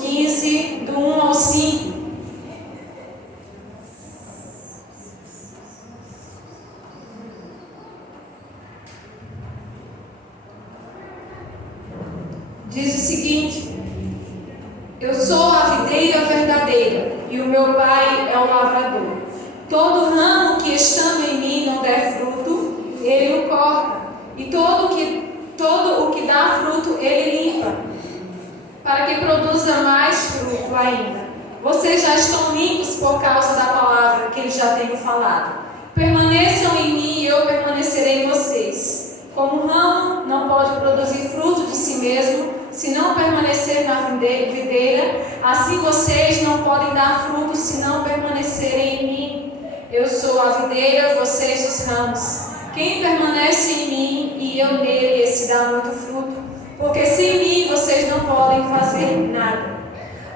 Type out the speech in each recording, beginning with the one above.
15, do 1 ao 5. Diz o seguinte: eu sou a videira verdadeira e o meu pai é o lavrador. Todo ramo que estando em mim não der fruto, ele o corta, e todo o que dá fruto ele limpa, para que produza mais fruto ainda. Vocês já estão limpos por causa da palavra que já tenho falado. Permaneçam em mim e eu permanecerei em vocês. Como um ramo não pode produzir fruto de si mesmo, se não permanecer na videira, assim vocês não podem dar fruto se não permanecerem em mim. Eu sou a videira, vocês os ramos. Quem permanece em mim e eu nele, esse dá muito fruto, porque sem mim vocês não podem fazer nada.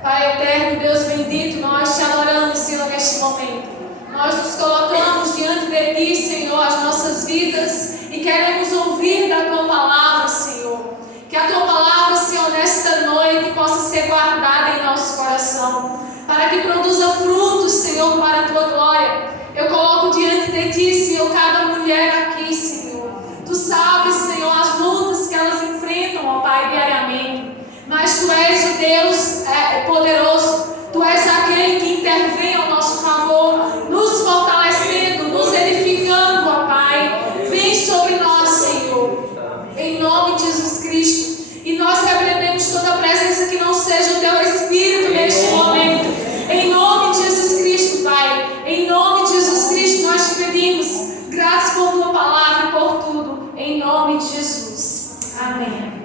Pai eterno, Deus bendito, nós te adoramos, Senhor, neste momento. Nós nos colocamos diante de Ti, Senhor, as nossas vidas, e queremos ouvir da Tua palavra, Senhor. Que a Tua palavra, Senhor, nesta noite possa ser guardada em nosso coração, para que produza frutos, Senhor, para a Tua glória. Eu coloco diante de Ti, Senhor, cada mulher aqui, Senhor. Tu sabes, Senhor, as lutas que elas enfrentam, ó Pai, diariamente. Mas Tu és o Deus poderoso. Tu és aquele que intervém ao nosso favor, nos fortalecendo, nos edificando, ó Pai. Vem sobre nós, Senhor, em nome de Jesus Cristo. E nós repreendemos toda a presença que não seja o Teu Espírito neste momento. Em nome de Jesus Cristo, Pai. Em nome de Jesus Cristo, nós te pedimos. Graças por Tua palavra e por tudo. Em nome de Jesus. Amém.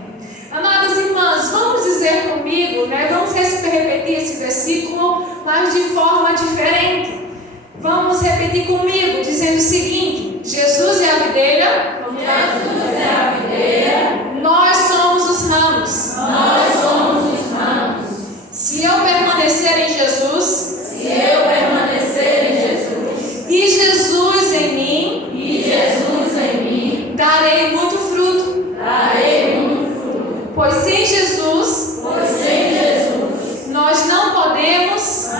Amadas irmãs, vamos dizer comigo, Vamos repetir esse versículo, mas de forma diferente. Vamos repetir comigo, dizendo o seguinte: Jesus é a videira. Jesus é a videira. Nós somos os ramos. Nós somos os ramos. Se eu permanecer em Jesus, se eu permanecer em Jesus, e Jesus em mim, e Jesus em mim, darei muito fruto. Darei muito fruto. Pois sem Jesus, nós não podemos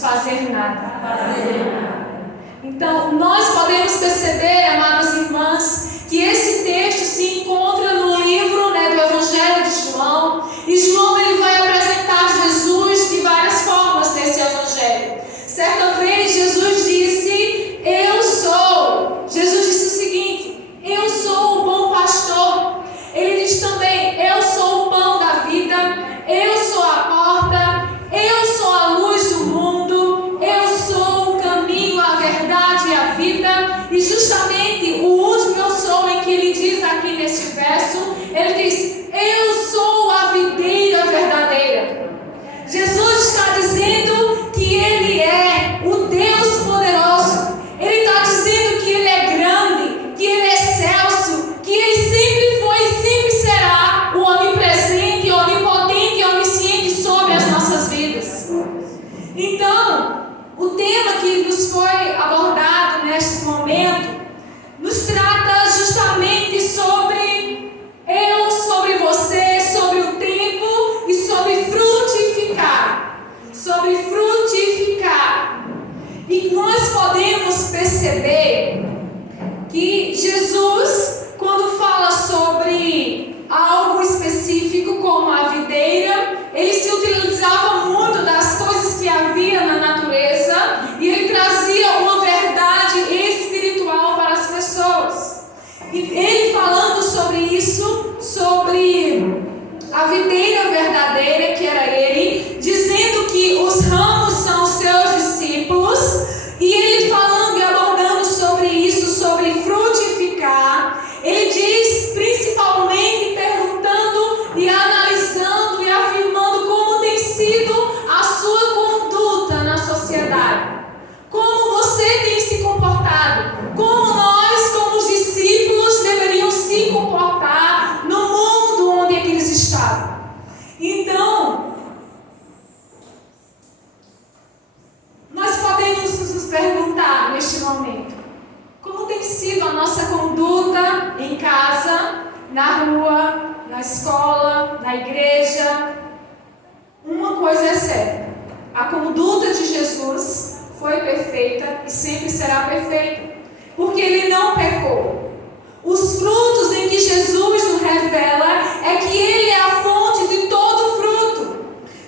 fazer nada. Então, nós podemos perceber, amadas irmãs, que esse texto se encontra no livro, do Evangelho de João. E João ele vai apresentar Jesus de várias formas nesse Evangelho. Certa vez Jesus disse: eu sou. Jesus disse o seguinte: eu sou o bom pastor. Ele diz também: eu sou o pão da vida. Eu sou a porta. Eu sou a luz do mundo. Eu sou o caminho, a verdade e a vida. E justamente o último eu sou em que ele diz aqui nesse verso, ele diz: eu sou a videira verdadeira. Jesus está dizendo que ele é o Deus poderoso. Ele está dizendo que ele é grande, que ele é excelso, que ele sempre foi e sempre será o onipresente, onipotente e onisciente sobre as nossas vidas. Então, o tema que nos foi abordado neste momento nos trata justamente sobre eu, sobre você, sobre o tempo e sobre frutificar. Sobre frutificar. E nós podemos perceber que Jesus, quando fala sobre algo específico como a videira, ele se utilizava muito das coisas que havia na natureza e ele trazia uma verdade espiritual para as pessoas. E ele falando sobre isso, sobre a videira verdadeira, que era ele, dizendo que os ramos são os seus discípulos, e ele falando e abordando sobre isso, sobre frutificar, ele diz principalmente perguntando e analisando e afirmando como tem sido a sua conduta na sociedade. Como você tem se comportado? Como nós, como os discípulos, deveriam se comportar no mundo onde eles estavam? Então, nós podemos nos perguntar neste momento: como tem sido a nossa conduta em casa, na rua, na escola, na igreja, uma coisa é certa: a conduta de Jesus foi perfeita e sempre será perfeita, porque ele não pecou. Os frutos em que Jesus nos revela é que ele é a fonte de todo fruto.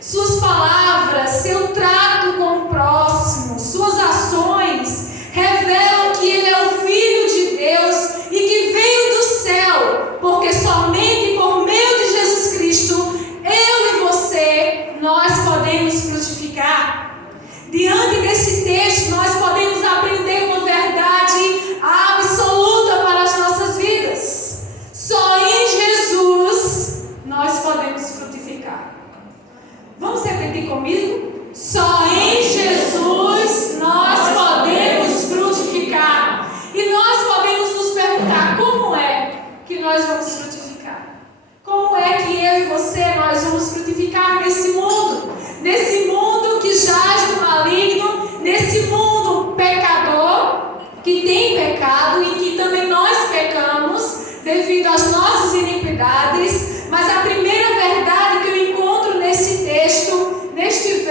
Suas palavras, seu trato com o próximo, suas ações revelam que ele é o Filho de Deus e que veio do céu, porque somente por meio de Jesus Cristo, eu e você, nós podemos frutificar. Diante desse texto, nós podemos aprender uma verdade absoluta para as nossas vidas. Só em Jesus nós podemos frutificar. Vamos repetir comigo? Só em Jesus nós podemos frutificar. E nós podemos nos perguntar: como é que nós vamos frutificar? Como é que eu e você, nós vamos frutificar nesse mundo? Nesse mundo que jaz do maligno, nesse mundo pecador, que tem pecado e que também nós pecamos devido às nossas iniquidades. Mas a primeira verdade que eu encontro nesse texto, neste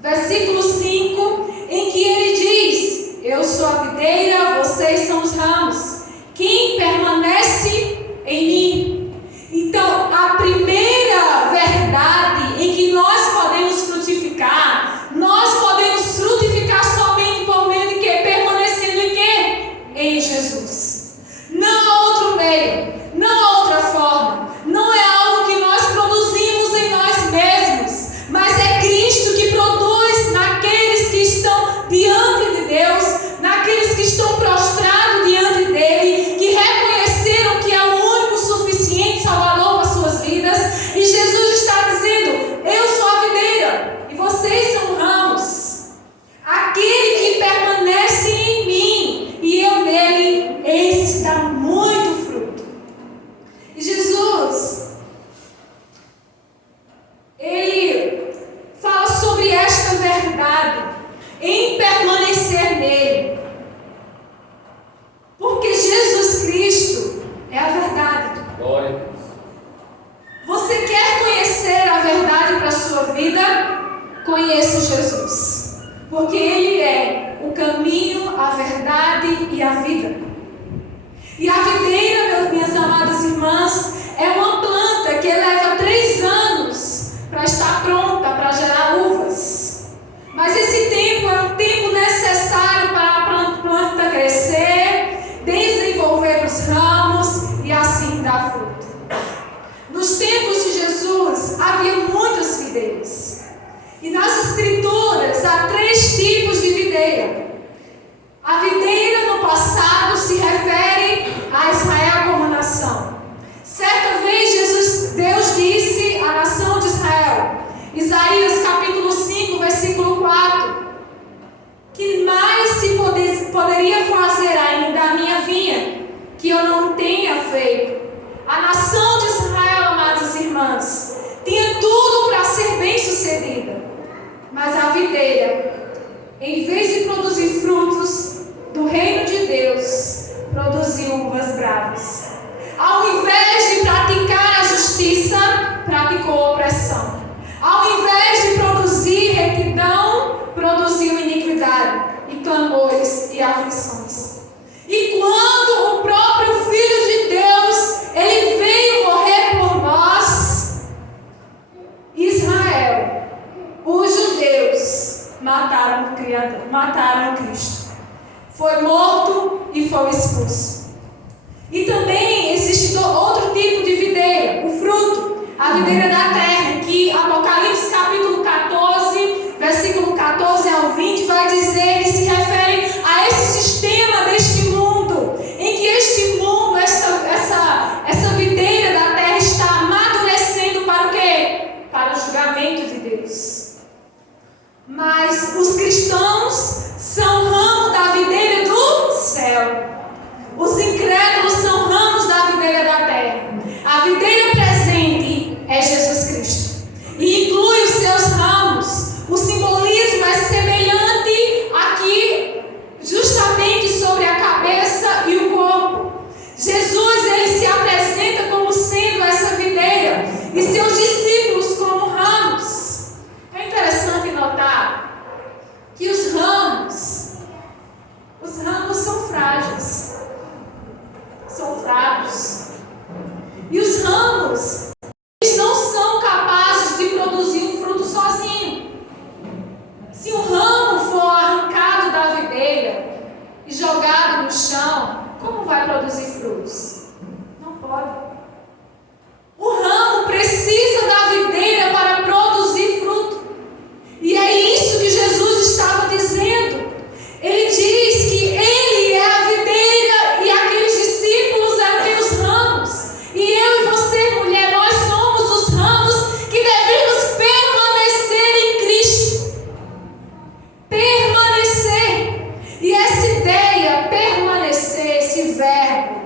versículo 5, em que ele diz: eu sou a videira, vocês são os ramos. Quem permanece em mim? Então, a primeira verdade em que nós podemos frutificar somente por meio de quê? Permanecendo em quê? Em Jesus. Não há outro meio, não há outra forma. Não é algo que nós produzimos em nós mesmos, mas é Cristo que produz naqueles que estão diante de Deus, naqueles que estão prostrados diante dele, que reconheceram que é o único suficiente Salvador para suas vidas. E Jesus está dizendo: eu sou a videira e vocês são ramos. Aquele que permanece em mim e eu nele, esse dá muito fruto. E Jesus, ele fala sobre esta verdade, em permanecer nele. Porque Jesus Cristo é a verdade. Glória a Deus. Você quer conhecer a verdade para a sua vida? Conheça Jesus. Porque ele é o caminho, a verdade e a vida. E a videira, minhas amadas irmãs, é uma planta que leva 3 anos para estar pronta, para gerar uvas. Mas esse tempo é um tempo necessário para a planta crescer, desenvolver os ramos e assim dar fruto. Nos tempos de Jesus havia muitas videiras. E nas Escrituras há 3 tipos de videira. A videira no passado se refere a Israel como nação. Certa vez Deus disse à nação de Israel, Isaías capítulo 5, versículo 4, que mais se poderia fazer ainda a minha vinha, que eu não tenha feito. A nação de Israel, amadas irmãs, tinha tudo para ser bem sucedida. Mas a videira, em vez de produzir frutos do reino de Deus, produziu uvas bravas. Ao invés de praticar a justiça, praticou opressão. Ao invés de produzir retidão, produziu iniquidade e clamores e aflições. E quando o próprio Filho de Deus, ele veio morrer por nós, Israel, os judeus mataram o Criador, mataram Cristo. Foi morto e foi expulso. E também existe outro tipo de videira, o fruto, a videira da terra, que Apocalipse capítulo 14, versículo 14 ao 20, vai dizer que se refere a esse sistema deste mundo, em que este mundo, essa videira da terra está amadurecendo para o quê? Para o julgamento de Deus. Mas os cristãos são ramo da videira do céu. Os incrédulos são ramos da videira da terra. A videira presente é Jesus Cristo e inclui os seus ramos. O simbolismo é semelhante aqui, justamente sobre a cabeça e o corpo. Jesus, ele se apresenta como sendo essa videira e seus discípulos como ramos. pode. O ramo precisa da videira para produzir fruto. E é isso que Jesus estava dizendo. Ele diz que Ele é a videira e aqueles discípulos eram os ramos. E eu e você, mulher, nós somos os ramos que devemos permanecer em Cristo. Permanecer. E essa ideia, permanecer, esse verbo,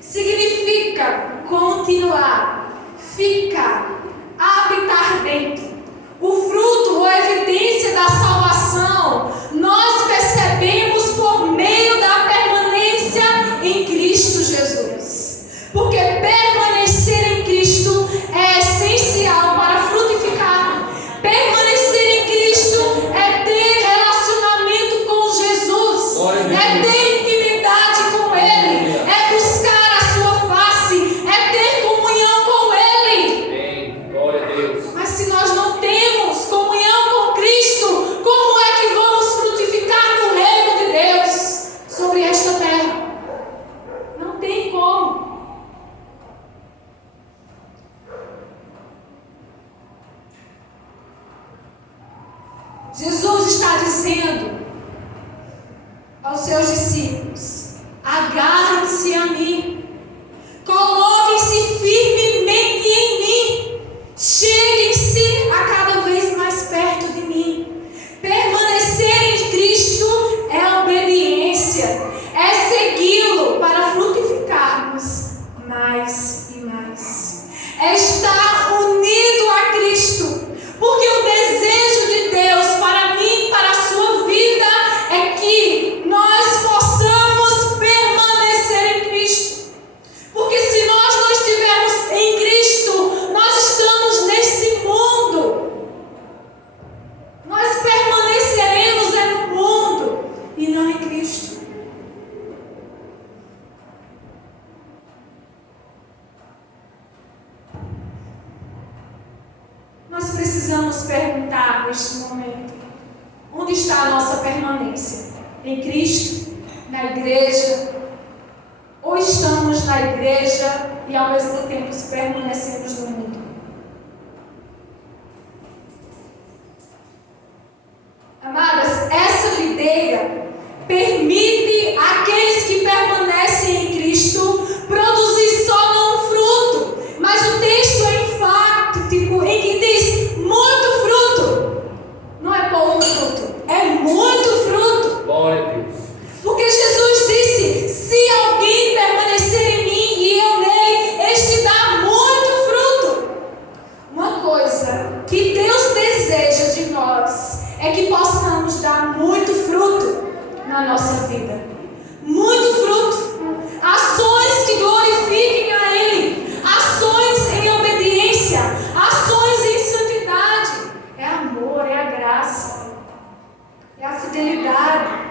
significa continuar, ficar, habitar dentro. O fruto ou evidência da salvação nós percebemos por meio da permanência em Cristo Jesus. Porque permanecer em Cristo é essencial para frutificar. Permanecer em Cristo é ter relacionamento com Jesus, é ter intimidade com Ele, é buscar a sua face, é ter comunhão com Ele. Amém. Glória a Deus. Mas se nós não temos comunhão com Cristo, como é que vamos frutificar no reino de Deus sobre esta terra? Não tem como. Jesus está dizendo aos seus discípulos: agarrem-se a mim, coloquem-se firmemente em mim, cheguem-se a cada vez mais perto de mim. Permanecer em Cristo é obediência, é segui-lo para frutificarmos mais e mais. É estar unido a Cristo, porque o desejo de Deus para mim, para a sua vida, é que nós possamos permanecer em Cristo. Porque se nós não estivermos em Cristo, nós estamos nesse mundo. Nós permaneceremos no mundo e não em Cristo. Nós precisamos perguntar neste momento: onde está a nossa permanência? Em Cristo? Na igreja? Ou estamos na igreja e ao mesmo tempo permanecemos no mundo? Amadas, essa videira permite àqueles que permanecem em Cristo produzir só não fruto, mas o texto é enfático em que diz muito fruto. Não é pouco fruto, é muito fruto. Glória a Deus. Porque Jesus disse: se alguém permanecer em mim e eu nele, este dá muito fruto. Uma coisa que Deus deseja de nós é que possamos dar muito fruto na nossa vida. Muito fruto. Ações que glorifiquem a Ele. Ações em obediência. Ações em santidade. É amor, é a graça. É a fidelidade.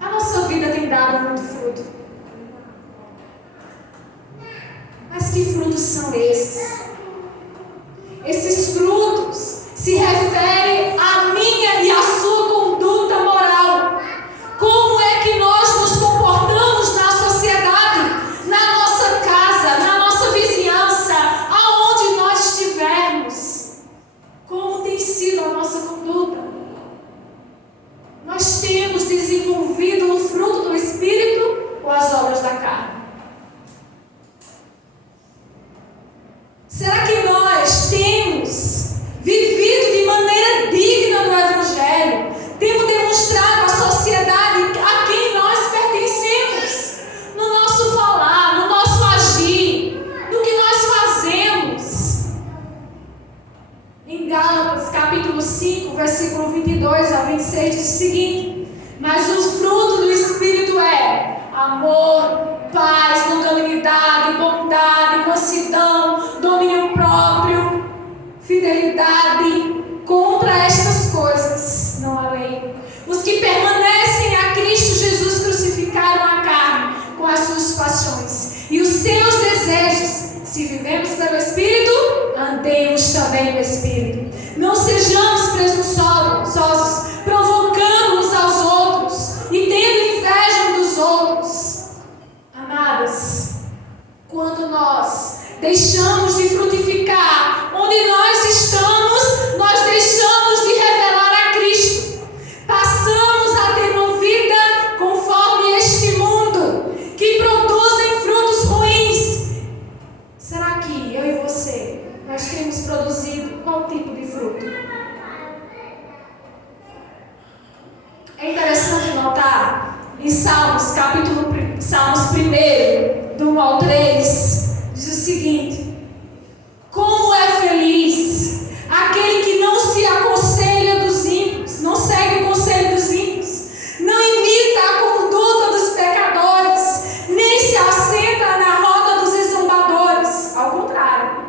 A nossa vida tem dado muito fruto. Mas que frutos são esses? Esses frutos se referem à minha e à sua conduta moral. Como é que nós nos comportamos na sociedade, na nossa casa, na nossa vizinhança, aonde nós estivermos? Como tem sido a nossa conduta? Nós temos desenvolvido o fruto do Espírito ou as obras da carne? Será que nós temos vivido de maneira digna do Evangelho? Temos demonstrado à sociedade a quem nós pertencemos? No nosso falar, no nosso agir, no que nós fazemos. Em Gálatas, capítulo 5, versículo 22 a 26, diz o seguinte: mas o fruto do Espírito é amor, paz, longanimidade, bondade, mansidão, domínio próprio, fidelidade. Contra estas coisas não há lei. Os que permanecem a Cristo Jesus crucificaram a carne com as suas paixões e os seus desejos. Se vivemos pelo Espírito, andemos também no Espírito. Não sejamos presunçosos, provocando uns aos outros e tendo inveja uns dos outros. Amadas, Salmos 1, do 1 ao 3, diz o seguinte: como é feliz aquele que não se aconselha dos ímpios, não segue o conselho dos ímpios, não imita a conduta dos pecadores, nem se assenta na roda dos zombadores. Ao contrário,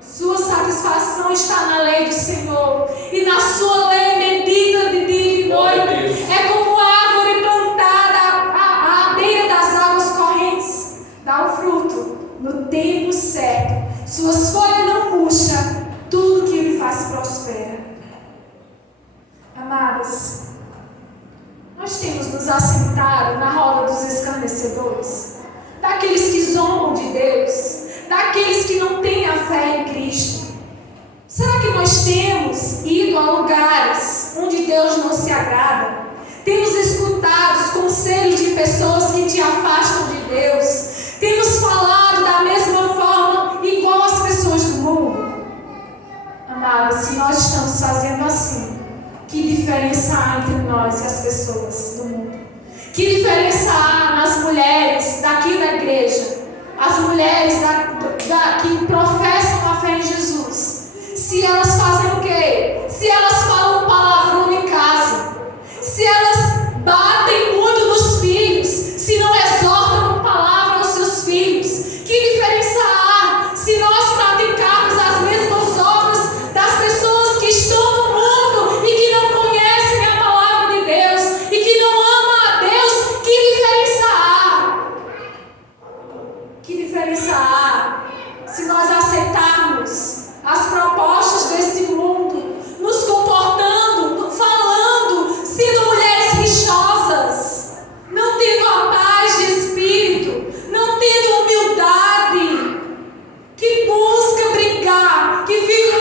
sua satisfação está na lei do Senhor, e na sua lei medita de dia e noite. É como árvore plantada à beira das águas correntes, dá o fruto no tempo certo, suas folhas não murcham, tudo que ele faz prospera. Amados, nós temos nos assentado na roda dos escarnecedores, daqueles que zombam de Deus, daqueles que não têm a fé em Cristo. Será que nós temos ido a lugares onde Deus não se agrada? Temos escutado os conselhos de pessoas que te afastam de Deus? Temos falado da mesma forma, igual as pessoas do mundo? Amados, se nós estamos fazendo assim, que diferença há entre nós e as pessoas do mundo? Que diferença há nas mulheres daqui da igreja, as mulheres que professam a fé em Jesus? Se elas fazem o quê? Se elas falam palavrão em casa, se elas batem muito nos filhos, se não exortam com palavra aos seus filhos, que diferença há se nós praticarmos as mesmas obras das pessoas que estão no mundo e que não conhecem a palavra de Deus e que não amam a Deus? Que diferença há? Que diferença há se nós aceitarmos as propostas desse mundo, nos comportando, falando, sendo mulheres rixosas, não tendo a paz de espírito, não tendo humildade, que busca brigar, que vive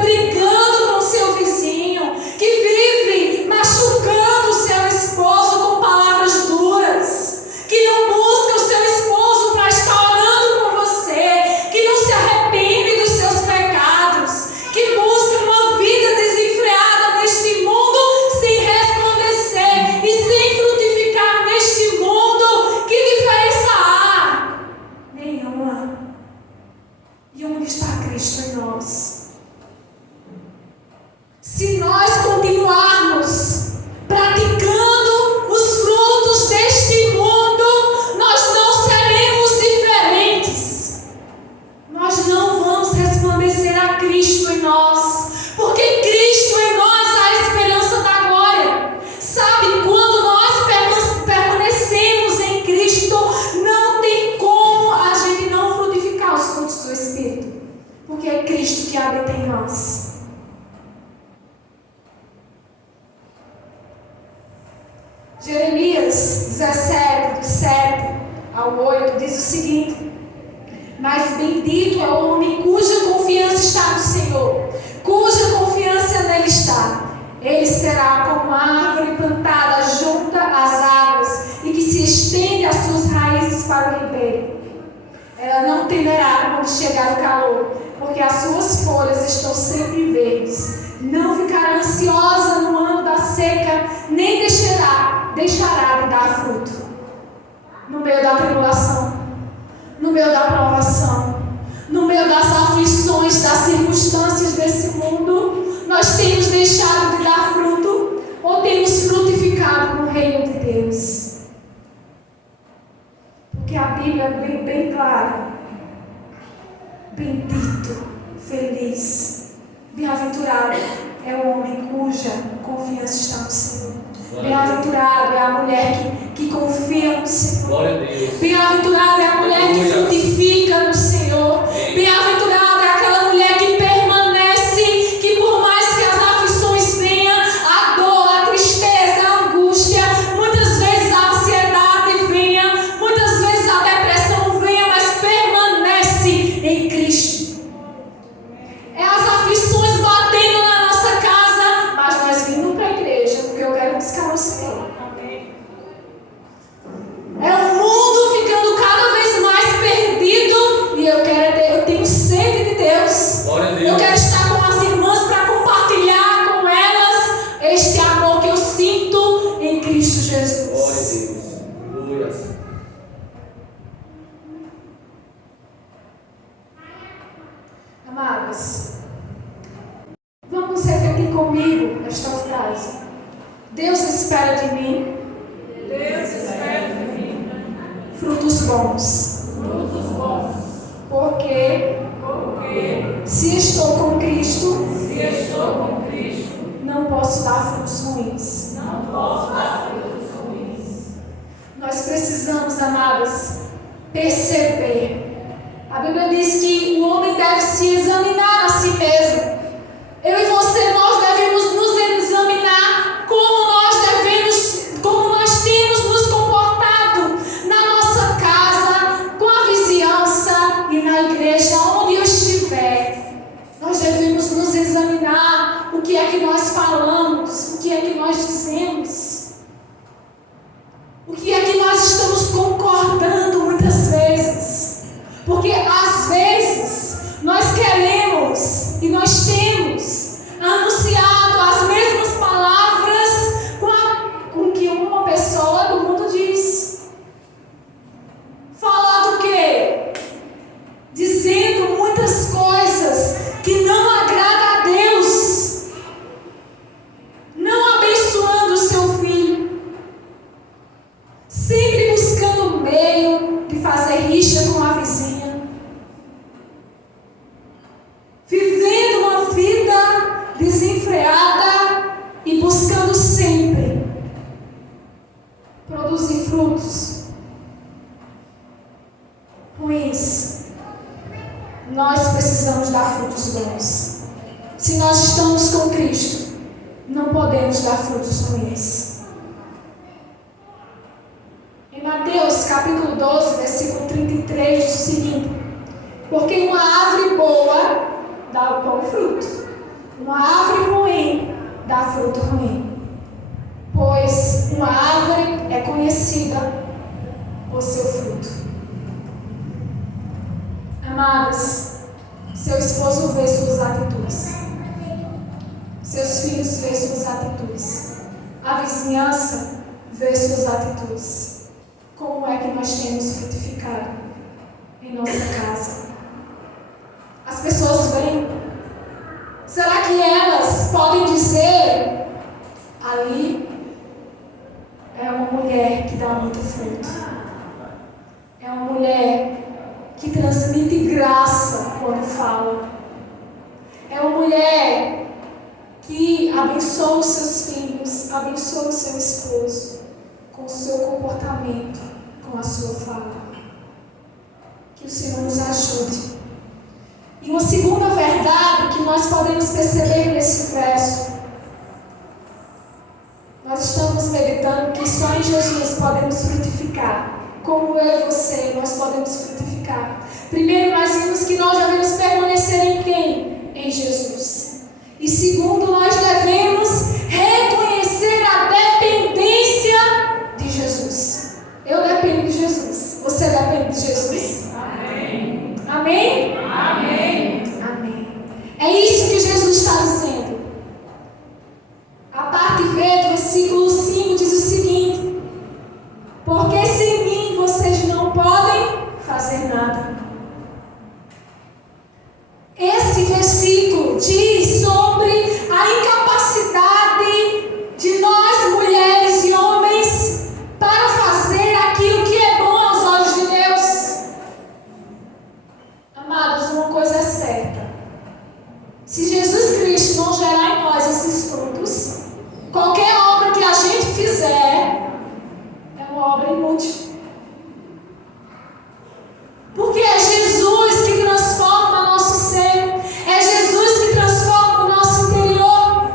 brigando com o seu vizinho, que vive machucando o seu esposo com palavras duras, que não busca o seu esposo para estar orando por você, que não se arrepende dos seus pecados, que busca uma vida desenfreada neste mundo sem resplandecer e sem frutificar neste mundo. Que diferença há? Nenhuma. E onde está Cristo em nós? Se nós continuarmos praticando os frutos deste mundo, nós não seremos diferentes. Nós não vamos resplandecer a Cristo em nós, porque Cristo em nós há a esperança da glória. Sabe, quando nós permanecemos em Cristo, não tem como a gente não frutificar os frutos do Espírito, porque é Cristo que habita em nós. Jeremias 17, do 7 ao 8, diz o seguinte: mas bendito é o homem cuja confiança está no Senhor, cuja confiança nele está. Ele será como árvore plantada junto às águas e que se estende as suas raízes para o ribeiro. Ela não temerá quando chegar o calor, porque as suas folhas estão sempre verdes. Não ficará ansiosa no ano da seca, nem deixará de dar fruto. No meio da tribulação, no meio da provação, no meio das aflições, das circunstâncias desse mundo, nós temos deixado de dar fruto ou temos frutificado no reino de Deus? Porque a Bíblia é bem clara. Bendito, feliz, bem-aventurado é o homem cuja confiança está no Senhor. Bem-aventurado é a mulher que confia no Senhor. Glória a Deus. Bem-aventurado é a mulher que frutifica no Senhor. Bem-aventurado é aquela mulher que permanece, que por mais que as aflições venham, a dor, a tristeza, a angústia, muitas vezes a ansiedade venha, muitas vezes a depressão venha, mas permanece em Cristo. É as aflições batendo na nossa casa, mas nós vindo para a igreja, porque eu quero buscar o Senhor. É o mundo ficando cada vez mais perdido e eu tenho sede de Deus. Glória a Deus. Eu quero estar com as irmãs para compartilhar com elas este amor que eu sinto em Cristo Jesus. Glória a Deus. Aleluia. espera de mim? Deus espera de mim Frutos bons. frutos bons, Porque porque se estou com Cristo, se estou com Cristo, não posso dar frutos ruins. não posso dar frutos ruins. Nós precisamos, amadas, perceber. A Bíblia diz que o homem deve se examinar a si mesmo. Eu e você, nós devemos nos examinar como nós temos nos comportado na nossa casa, com a vizinhança e na igreja, onde eu estiver. Nós devemos nos examinar o que é que nós falamos, o que é que nós dizemos, o que é que nós estamos concordando muitas vezes. Porque às vezes nós queremos e nós temos anunciado as mesmas palavras com que uma pessoa do mundo diz. Falando o quê? Dizendo muitas coisas que não agradam a Deus, não abençoando o seu filho, sempre buscando meio de fazer rixa com a vizinha, vivendo uma vida desenfreada e buscando sempre produzir frutos ruins. Nós precisamos dar frutos bons. Se nós estamos com Cristo, não podemos dar frutos ruins. Em Mateus capítulo 12, versículo 33, diz o seguinte: porque uma árvore boa dá o bom fruto, uma árvore ruim dá fruto ruim. Pois uma árvore é conhecida por seu fruto. Amadas, seu esposo vê suas atitudes, seus filhos vê suas atitudes, a vizinhança vê suas atitudes. Como é que nós temos frutificado em nossa casa? As pessoas vêm. Será que elas podem dizer: ali é uma mulher que dá muito fruto, é uma mulher que transmite graça quando fala, é uma mulher que abençoa os seus filhos, abençoa o seu esposo com o seu comportamento, com a sua fala? Que o Senhor nos ajude. E uma segunda verdade que nós podemos perceber nesse verso: nós estamos meditando que só em Jesus podemos frutificar. Como eu e você, nós podemos frutificar. Primeiro, nós vimos que nós devemos permanecer em quem? Em Jesus. E segundo, nós devemos reconhecer a dependência de Jesus. Eu dependo de Jesus. Você depende de Jesus? Amém. Amém? Amém. Amém. É isso que Jesus está dizendo. A parte B do versículo 5 diz o seguinte: porque sem mim vocês não podem fazer nada. Esse versículo diz sobre a incapacidade de nós, mulheres e homens, para fazer aquilo que é bom aos olhos de Deus. Amados, uma coisa é certa: se Jesus Cristo não gerar em nós esses frutos, qualquer obra que a gente fizer é uma obra inútil. Porque é Jesus que transforma nosso ser, é Jesus que transforma o nosso interior.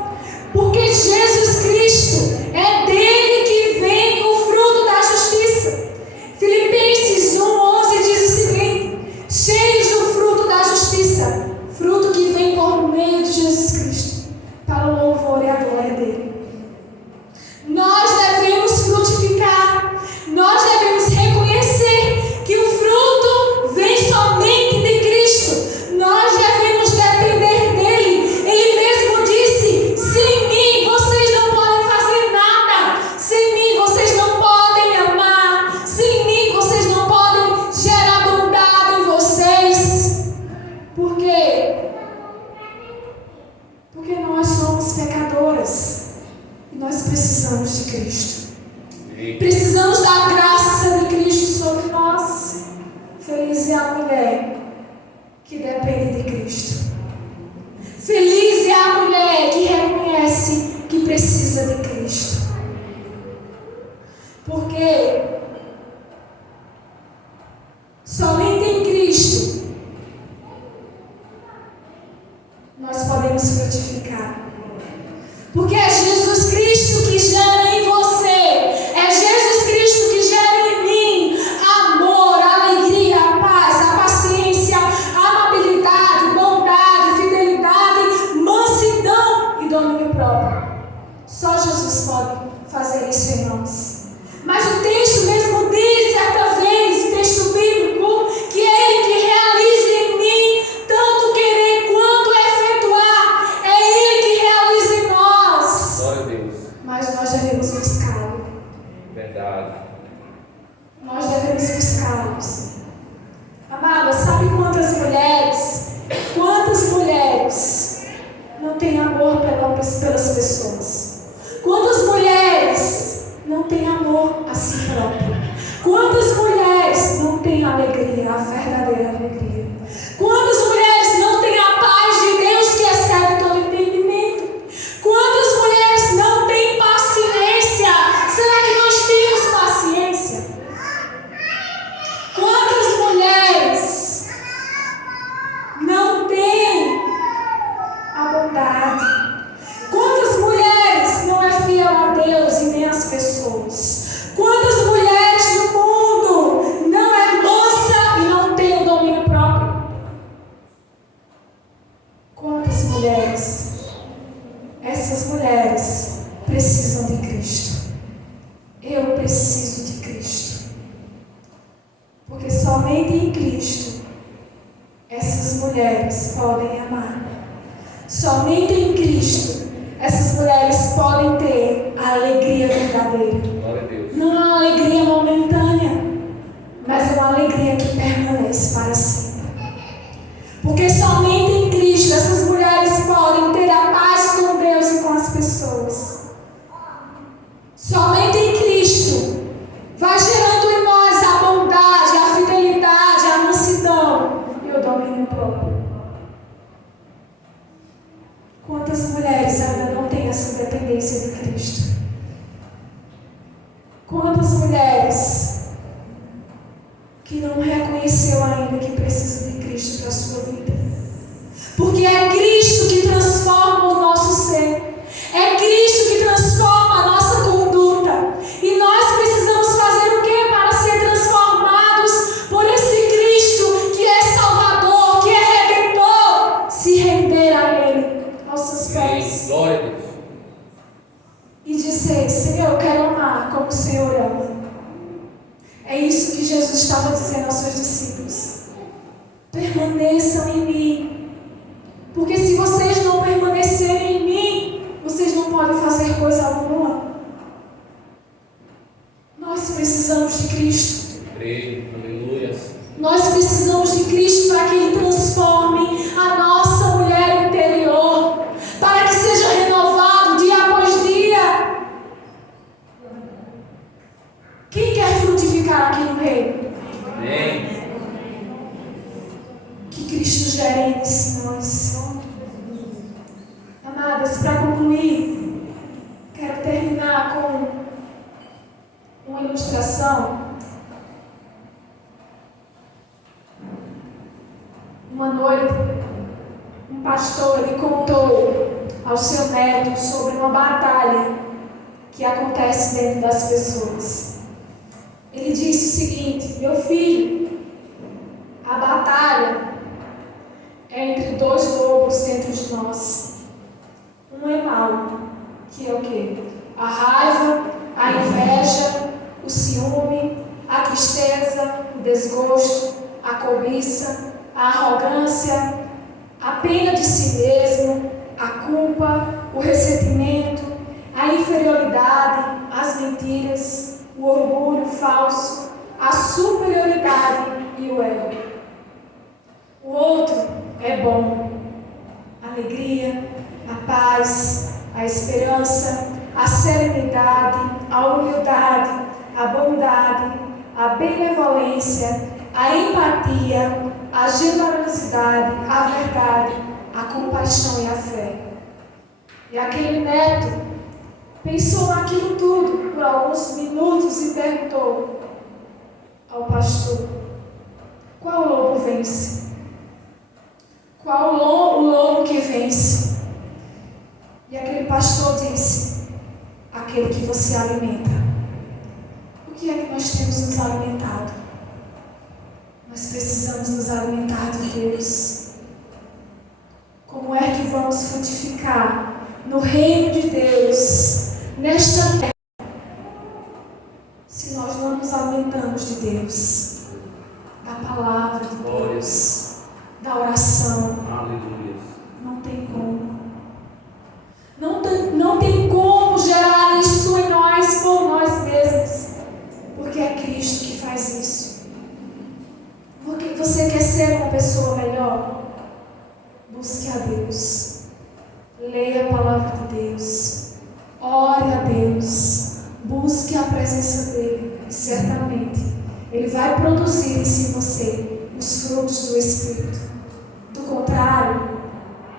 Porque Jesus Cristo é dele que vem o fruto da justiça. Filipenses 1:11 diz o seguinte: cheios do fruto da justiça, fruto que vem por meio de Jesus Cristo, para o louvor e a glória dele. Nós devemos frutificar, nós devemos Feliz é a mulher que depende de Cristo. Feliz é a mulher que reconhece que precisa de Cristo. Porque somente em Cristo nós podemos frutificar. Porque é Jesus Cristo que gera em você, é Jesus Cristo que gera em mim amor, alegria, paz, a paciência, amabilidade, bondade, fidelidade, mansidão e domínio próprio. Só Jesus pode fazer isso em nós. Mas o texto mesmo diz, certa vez, o texto bíblico, que é Ele que realiza em mim tanto querer quanto efetuar. É Ele que realiza em nós. Glória a Deus. Mas nós devemos buscá-lo. Verdade. Nós devemos buscá-los. Amada, sabe quantas mulheres não têm amor pelas pessoas? Quantas mulheres não têm amor a si própria? Quantas mulheres não têm alegria, a verdadeira alegria? Quantas mulheres não têm a paz de Deus que excede todo entendimento? Quantas mulheres não têm paciência? Será que nós temos paciência? Quantas mulheres não têm a bondade? Quantas mulheres não é fiel a Deus e nem às pessoas? Quantas mulheres no mundo não é mansa e não tem o domínio próprio? Quantas mulheres? Essas mulheres precisam de Cristo. Eu preciso de Cristo. Porque somente em Cristo essas mulheres podem amar. Somente em Cristo essas mulheres podem ter a alegria verdadeira. Glória a Deus. Não é uma alegria momentânea, mas é uma alegria que permanece para sempre. Porque somente em Cristo essas mulheres podem ter a paz com Deus e com as pessoas. Somente em Cristo vai gerando em nós a bondade, a fidelidade, a mansidão e o domínio próprio. Quantas mulheres ainda não têm essa dependência de Cristo? Quantas mulheres que não reconheceu ainda que precisa de Cristo para a sua vida? Porque é Cristo que transforma o nosso ser. É Cristo que transforma a nossa conduta. E nós precisamos fazer o quê para ser transformados por esse Cristo que é Salvador, que é Redentor? Se render a Ele, aos seus pés. Glória a Deus. E dizer: Senhor, eu quero amar como o Senhor ama. É isso que Jesus estava dizendo aos seus discípulos. Permaneçam em mim. Porque se vocês não permanecerem em mim, vocês não podem fazer coisa alguma. Nós precisamos de Cristo. Creio. Aleluia. Nós precisamos de Cristo para que Ele transforme a nossa mulher interior. Para que seja renovado dia após dia. Quem quer frutificar aqui no reino? Amém. Que Cristo gere em nós. Amadas, para concluir, quero terminar com uma ilustração. Uma noite, um pastor ele contou ao seu neto sobre uma batalha que acontece dentro das pessoas. Ele disse o seguinte: meu filho, a batalha é entre dois lobos dentro de nós. Um é mau, que é o quê? A raiva, a inveja, o ciúme, a tristeza, o desgosto, a cobiça, a arrogância, a pena de si mesmo, a culpa, o ressentimento, a inferioridade, as mentiras, o orgulho falso, a superioridade e o ego. O outro é bom, a alegria, a paz, a esperança, a serenidade, a humildade, a bondade, a benevolência, a empatia, a generosidade, a verdade, a compaixão e a fé. E aquele neto pensou naquilo tudo por alguns minutos e perguntou ao pastor: qual lobo vence? Qual o lobo que vence? E aquele pastor disse: aquele que você alimenta. O que é que nós temos nos alimentado? Nós precisamos nos alimentar de Deus. Como é que vamos frutificar no reino de Deus, nesta terra, se nós não nos alimentamos de Deus, da palavra de Deus, da oração? Aleluia. Não tem como. Não tem como gerar isso em nós por nós mesmos, porque é Cristo que faz isso. Porque você quer ser uma pessoa melhor? Busque a Deus, leia a palavra de Deus, ore a Deus, busque a presença dEle, e certamente Ele vai produzir em você os frutos do Espírito. Do contrário,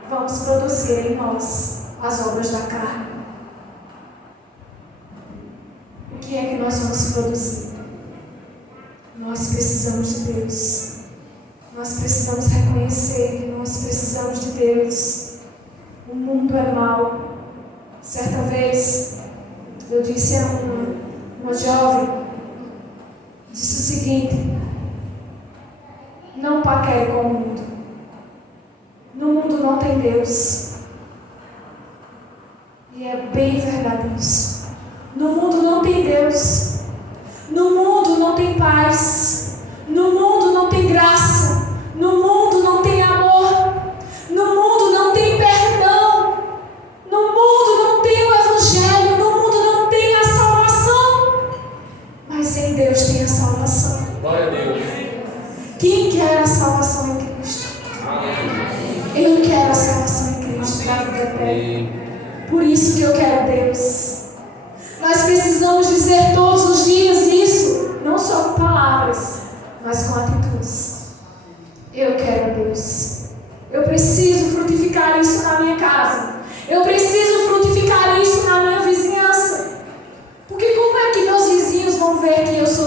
vamos produzir em nós as obras da carne. O que é que nós vamos produzir? Nós precisamos de Deus. Nós precisamos reconhecer que nós precisamos de Deus. O mundo é mau. Certa vez, eu disse a uma jovem, disse o seguinte: não paquere com o mundo. No mundo não tem Deus. E é bem verdade isso. No mundo não tem Deus. No mundo não tem paz. No mundo não tem graça. No mundo não tem amor. No mundo não tem perdão. No mundo não tem o Evangelho. No mundo não tem a salvação. Mas em Deus tem a salvação. Glória a Deus. Quem quer a salvação em Cristo? Eu quero a salvação em Cristo, da vida eterna. Por isso que eu quero Deus. Nós precisamos dizer todos os dias isso, não só com palavras, mas com atitudes. Eu quero Deus. Eu preciso frutificar isso na minha casa. Eu preciso frutificar isso na minha vizinhança. Porque como é que meus vizinhos vão ver que eu sou